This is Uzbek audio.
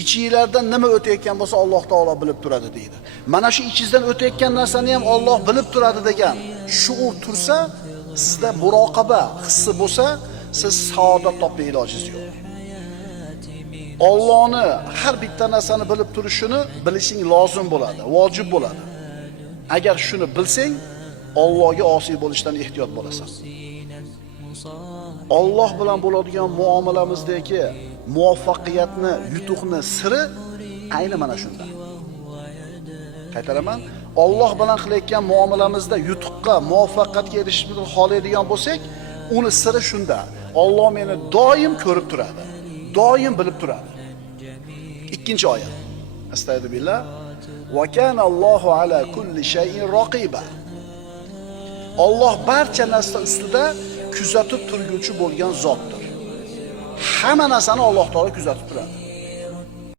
ichingizlardan nima o'tayotgan bo'lsa Alloh taolo bilib turadi deydi. Mana shu ichingizdan o'tayotgan narsani ham Alloh bilib turadi degan shuur tursa, sizda muroqaba hissi bo'lsa, siz saodat topishga ilojingiz yo'q. Allohni har bitta narsani bilib turishini bilishing lozim bo'ladi, vojib bo'ladi. Agar shuni bilsang, Allohga osiy bo'lishdan ehtiyot bo'lasan. Alloh bilan bo'ladigan muomalamizdagi muvaffaqiyatni, yutuqni siri ayni mana shunda. Qaytaraman, Alloh bilan qilayotgan muomalamizda yutuqqa, muvaffaqiyatga erishishni xohlaydigan bo'lsak, uni siri shunda. Alloh meni doim ko'rib turadi, doim bilib turadi. Ikkinchi oyat. Astagfirullah. Va kana Allohu ala kulli shay'in raqiba. Alloh barcha narsa ustida kuzatib turguvchi bo'lgan zotdir. Hamma narsani Alloh taolo kuzatib turadi.